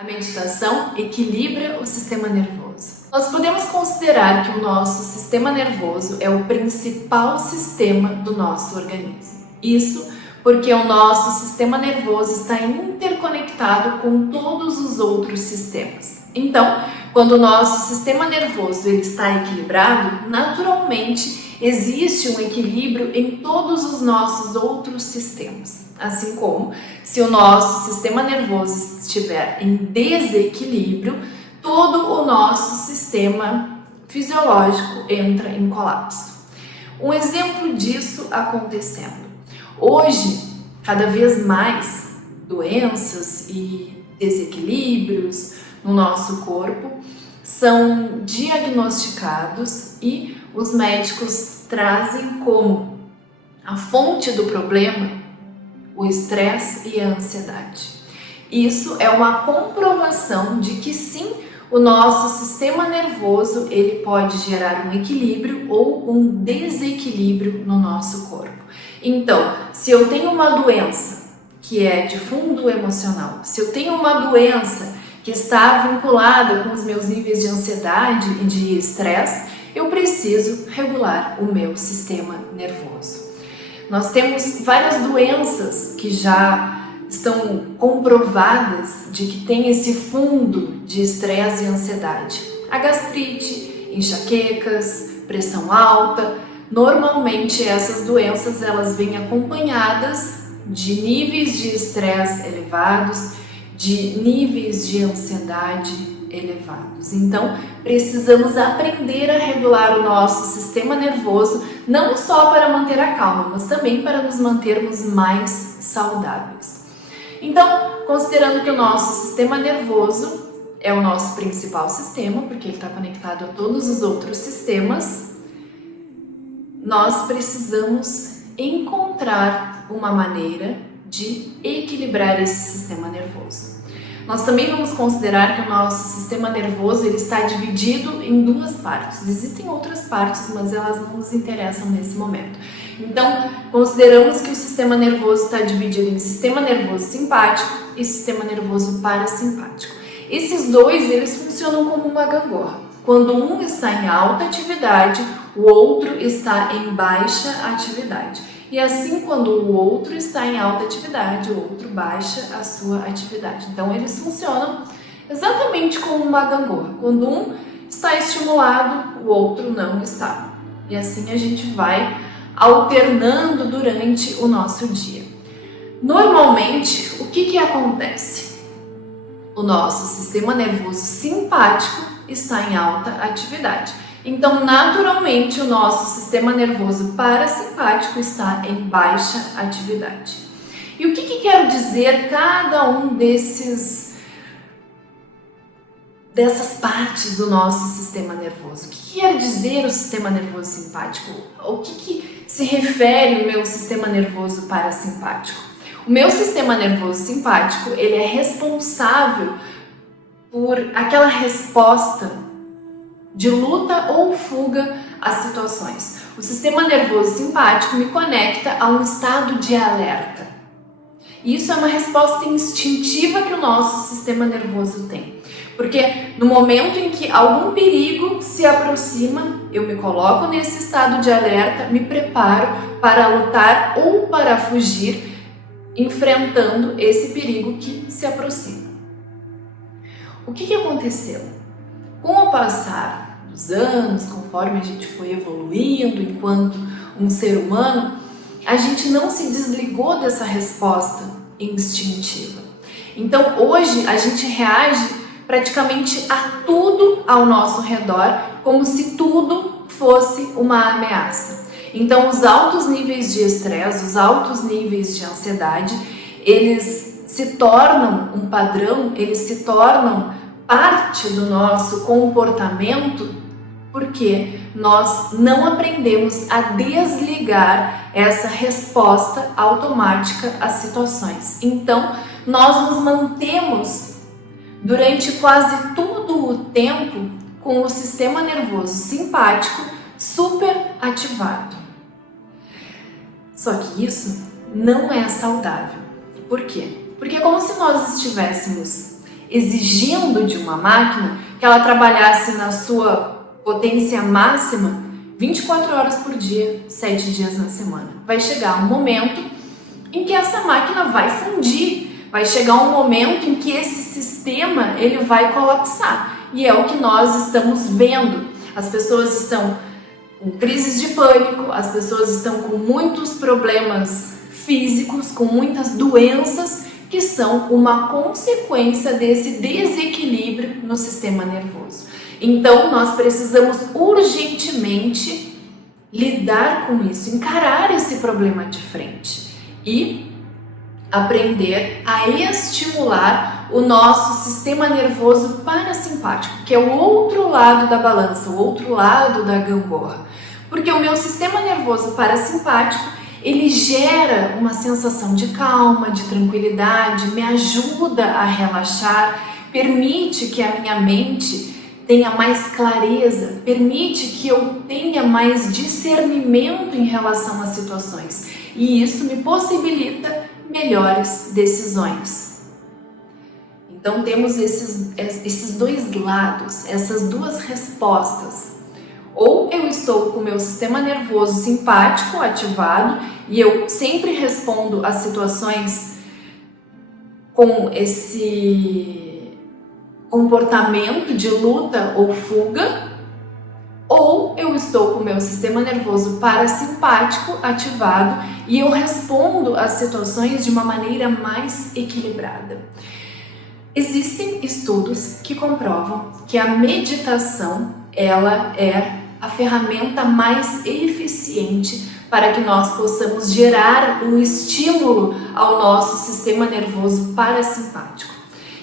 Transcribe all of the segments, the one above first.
A meditação equilibra o sistema nervoso. Nós podemos considerar que o nosso sistema nervoso é o principal sistema do nosso organismo. Isso porque o nosso sistema nervoso está interconectado com todos os outros sistemas. Então, quando o nosso sistema nervoso ele está equilibrado, naturalmente existe um equilíbrio em todos os nossos outros sistemas. Assim como, se o nosso sistema nervoso estiver em desequilíbrio, todo o nosso sistema fisiológico entra em colapso. Um exemplo disso acontecendo. Hoje, cada vez mais doenças e desequilíbrios no nosso corpo são diagnosticados e os médicos trazem como a fonte do problema o estresse e a ansiedade. Isso é uma comprovação de que sim, o nosso sistema nervoso ele pode gerar um equilíbrio ou um desequilíbrio no nosso corpo. Então, se eu tenho uma doença que é de fundo emocional, se eu tenho uma doença que está vinculada com os meus níveis de ansiedade e de estresse, eu preciso regular o meu sistema nervoso. Nós temos várias doenças que já estão comprovadas de que tem esse fundo de estresse e ansiedade. A gastrite, enxaquecas, pressão alta. Normalmente essas doenças elas vêm acompanhadas de níveis de estresse elevados, de níveis de ansiedade elevados. Então, precisamos aprender a regular o nosso sistema nervoso, não só para manter a calma, mas também para nos mantermos mais saudáveis. Então, considerando que o nosso sistema nervoso é o nosso principal sistema, porque ele está conectado a todos os outros sistemas, nós precisamos encontrar uma maneira de equilibrar esse sistema nervoso. Nós também vamos considerar que o nosso sistema nervoso ele está dividido em duas partes. Existem outras partes, mas elas não nos interessam nesse momento. Então, consideramos que o sistema nervoso está dividido em sistema nervoso simpático e sistema nervoso parasimpático. Esses dois, eles funcionam como uma gangorra. Quando um está em alta atividade, o outro está em baixa atividade. E assim, quando o outro está em alta atividade, o outro baixa a sua atividade. Então, eles funcionam exatamente como uma gangorra. Quando um está estimulado, o outro não está. E assim a gente vai alternando durante o nosso dia. Normalmente, o que acontece? O nosso sistema nervoso simpático está em alta atividade. Então, naturalmente, o nosso sistema nervoso parasimpático está em baixa atividade. E o que quer dizer cada um dessas partes do nosso sistema nervoso? O que quer dizer o sistema nervoso simpático? O que se refere o meu sistema nervoso parasimpático? O meu sistema nervoso simpático, ele é responsável por aquela resposta de luta ou fuga às situações. O sistema nervoso simpático me conecta a um estado de alerta. Isso é uma resposta instintiva que o nosso sistema nervoso tem. Porque no momento em que algum perigo se aproxima, eu me coloco nesse estado de alerta, me preparo para lutar ou para fugir, enfrentando esse perigo que se aproxima. O que aconteceu? Com o passar dos anos, conforme a gente foi evoluindo enquanto um ser humano, a gente não se desligou dessa resposta instintiva. Então, hoje, a gente reage praticamente a tudo ao nosso redor, como se tudo fosse uma ameaça. Então, os altos níveis de estresse, os altos níveis de ansiedade, eles se tornam um padrão, eles se tornam parte do nosso comportamento porque nós não aprendemos a desligar essa resposta automática às situações. Então, nós nos mantemos durante quase todo o tempo com o sistema nervoso simpático super ativado. Só que isso não é saudável. Por quê? Porque é como se nós estivéssemos exigindo de uma máquina que ela trabalhasse na sua potência máxima 24 horas por dia, 7 dias na semana. Vai chegar um momento em que essa máquina vai fundir, vai chegar um momento em que esse sistema ele vai colapsar. E é o que nós estamos vendo. As pessoas estão com crises de pânico, as pessoas estão com muitos problemas físicos, com muitas doenças que são uma consequência desse desequilíbrio no sistema nervoso. Então, nós precisamos urgentemente lidar com isso, encarar esse problema de frente e aprender a estimular o nosso sistema nervoso parasimpático, que é o outro lado da balança, o outro lado da gangorra. Porque o meu sistema nervoso parasimpático, ele gera uma sensação de calma, de tranquilidade, me ajuda a relaxar, permite que a minha mente tenha mais clareza, permite que eu tenha mais discernimento em relação às situações. E isso me possibilita melhores decisões. Então temos esses dois lados, essas duas respostas. Ou eu estou com o meu sistema nervoso simpático ativado e eu sempre respondo às situações com esse comportamento de luta ou fuga, ou eu estou com o meu sistema nervoso parasimpático ativado e eu respondo às situações de uma maneira mais equilibrada. Existem estudos que comprovam que a meditação ela é a ferramenta mais eficiente para que nós possamos gerar o estímulo ao nosso sistema nervoso parasimpático.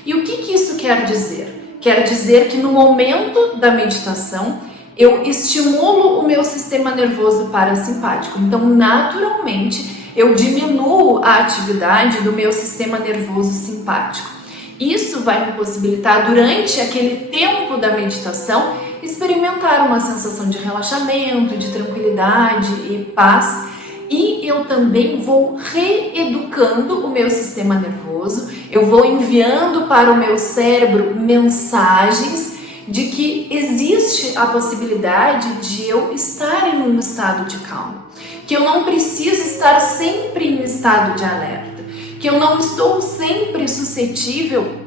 E o que isso quer dizer? Quer dizer que no momento da meditação eu estimulo o meu sistema nervoso parasimpático. Então, naturalmente, eu diminuo a atividade do meu sistema nervoso simpático. Isso vai me possibilitar, durante aquele tempo da meditação, experimentar uma sensação de relaxamento, de tranquilidade e paz. E eu também vou reeducando o meu sistema nervoso, eu vou enviando para o meu cérebro mensagens de que existe a possibilidade de eu estar em um estado de calma, que eu não preciso estar sempre em estado de alerta, que eu não estou sempre suscetível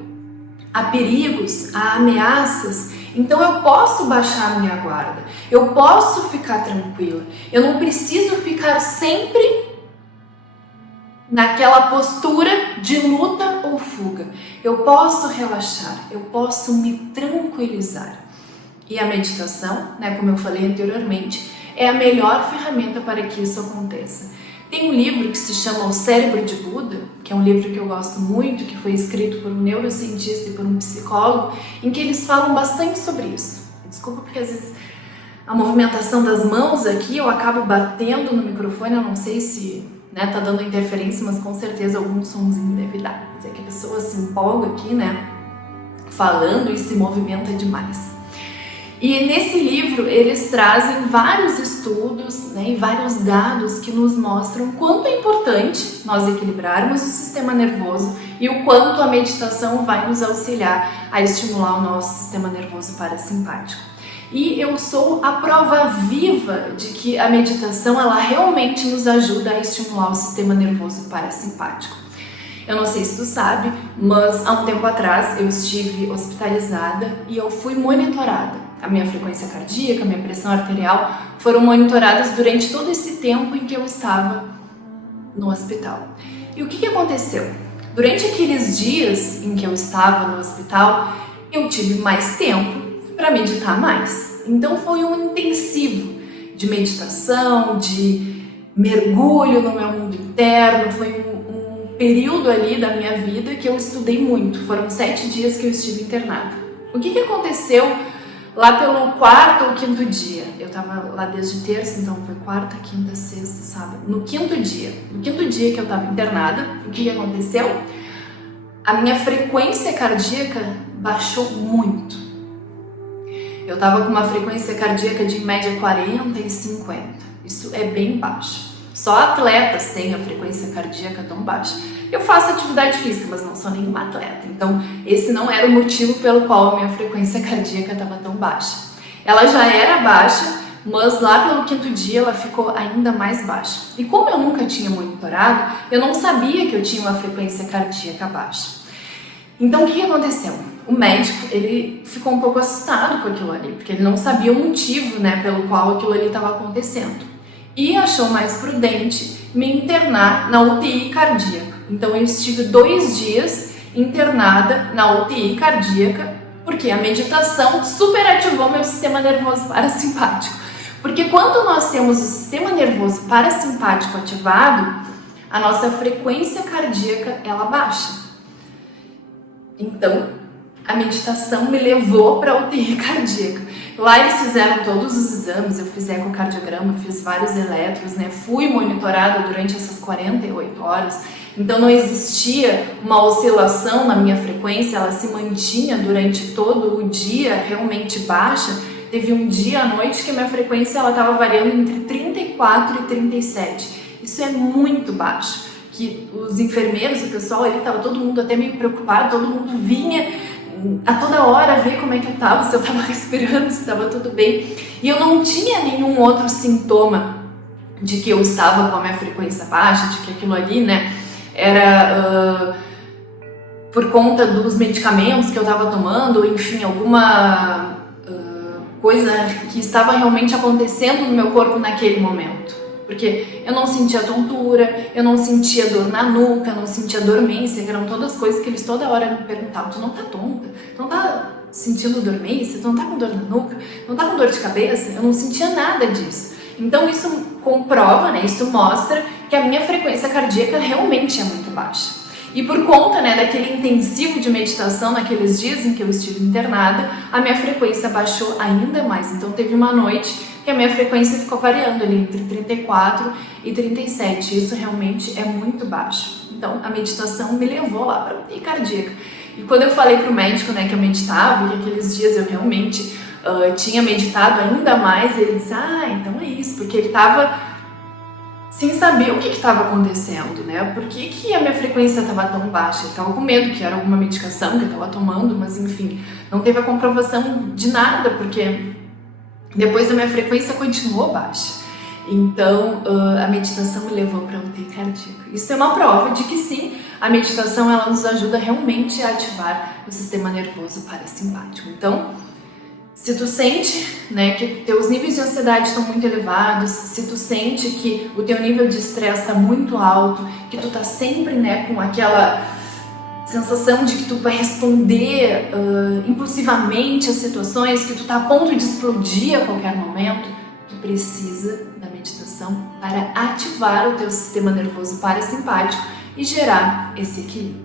a perigos, a ameaças. Então eu posso baixar a minha guarda, eu posso ficar tranquila, eu não preciso ficar sempre naquela postura de luta ou fuga. Eu posso relaxar, eu posso me tranquilizar. E a meditação, como eu falei anteriormente, é a melhor ferramenta para que isso aconteça. Tem um livro que se chama O Cérebro de Buda, que é um livro que eu gosto muito, que foi escrito por um neurocientista e por um psicólogo, em que eles falam bastante sobre isso. Desculpa porque às vezes a movimentação das mãos aqui eu acabo batendo no microfone, eu não sei se tá dando interferência, mas com certeza algum sonzinho deve dar. Mas é que a pessoa se empolga aqui, falando e se movimenta demais. E nesse livro eles trazem vários estudos e vários dados que nos mostram quanto é importante nós equilibrarmos o sistema nervoso e o quanto a meditação vai nos auxiliar a estimular o nosso sistema nervoso parasimpático. E eu sou a prova viva de que a meditação ela realmente nos ajuda a estimular o sistema nervoso parasimpático. Eu não sei se tu sabe, mas há um tempo atrás eu estive hospitalizada e eu fui monitorada. A minha frequência cardíaca, a minha pressão arterial foram monitoradas durante todo esse tempo em que eu estava no hospital. E o que aconteceu? Durante aqueles dias em que eu estava no hospital, eu tive mais tempo para meditar mais. Então foi um intensivo de meditação, de mergulho no meu mundo interno, foi um período ali da minha vida que eu estudei muito. Foram 7 dias que eu estive internada. O que aconteceu lá pelo 4º ou 5º dia? Eu estava lá desde terça, então foi quarta, quinta, sexta, sábado. No 5º dia que eu estava internada, o que aconteceu? A minha frequência cardíaca baixou muito. Eu estava com uma frequência cardíaca de em média 40 e 50. Isso é bem baixo. Só atletas têm a frequência cardíaca tão baixa. Eu faço atividade física, mas não sou nenhuma atleta. Então, esse não era o motivo pelo qual a minha frequência cardíaca estava tão baixa. Ela já era baixa, mas lá pelo 5º dia ela ficou ainda mais baixa. E como eu nunca tinha monitorado, eu não sabia que eu tinha uma frequência cardíaca baixa. Então, o que aconteceu? O médico, ele ficou um pouco assustado com aquilo ali, porque ele não sabia o motivo, né, pelo qual aquilo ali estava acontecendo. E achou mais prudente me internar na UTI cardíaca. Então, eu estive 2 dias internada na UTI cardíaca, porque a meditação superativou meu sistema nervoso parasimpático. Porque quando nós temos o sistema nervoso parasimpático ativado, a nossa frequência cardíaca, ela baixa. Então, a meditação me levou para a UTI cardíaca. Lá eles fizeram todos os exames, eu fiz ecocardiograma, fiz vários eletros, né? Fui monitorada durante essas 48 horas. Então não existia uma oscilação na minha frequência, ela se mantinha durante todo o dia realmente baixa. Teve um dia à noite que a minha frequência estava variando entre 34 e 37. Isso é muito baixo. Que os enfermeiros, o pessoal ali, estava todo mundo até meio preocupado, todo mundo vinha a toda hora ver como é que eu estava, se eu estava respirando, se estava tudo bem. E eu não tinha nenhum outro sintoma de que eu estava com a minha frequência baixa, de que aquilo ali, né, era por conta dos medicamentos que eu estava tomando, enfim, alguma coisa que estava realmente acontecendo no meu corpo naquele momento. Porque eu não sentia tontura, eu não sentia dor na nuca, eu não sentia dormência, que eram todas coisas que eles toda hora me perguntavam: tu não tá tonta? Tu não tá sentindo dormência? Tu não tá com dor na nuca? Não tá com dor de cabeça? Eu não sentia nada disso. Então isso comprova, né, isso mostra que a minha frequência cardíaca realmente é muito baixa. E por conta, né, daquele intensivo de meditação, naqueles dias em que eu estive internada, a minha frequência baixou ainda mais. Então teve uma noite que a minha frequência ficou variando ali entre 34 e 37. Isso realmente é muito baixo. Então a meditação me levou lá para a UTI cardíaca. E quando eu falei para o médico, né, que eu meditava e que aqueles dias eu realmente tinha meditado ainda mais, ele disse: então é isso, porque ele estava sem saber o que estava acontecendo, né? Por que a minha frequência estava tão baixa? Ele estava com medo que era alguma medicação que eu estava tomando, mas enfim, não teve a comprovação de nada, porque depois a minha frequência continuou baixa. Então, a meditação me levou para a UTI cardíaca. Isso é uma prova de que sim, a meditação ela nos ajuda realmente a ativar o sistema nervoso parasimpático. Então, se tu sente, né, que teus níveis de ansiedade estão muito elevados, se tu sente que o teu nível de estresse está muito alto, que tu tá sempre, né, com aquela sensação de que tu vai responder impulsivamente às situações, que tu tá a ponto de explodir a qualquer momento, tu precisa da meditação para ativar o teu sistema nervoso parasimpático e gerar esse equilíbrio.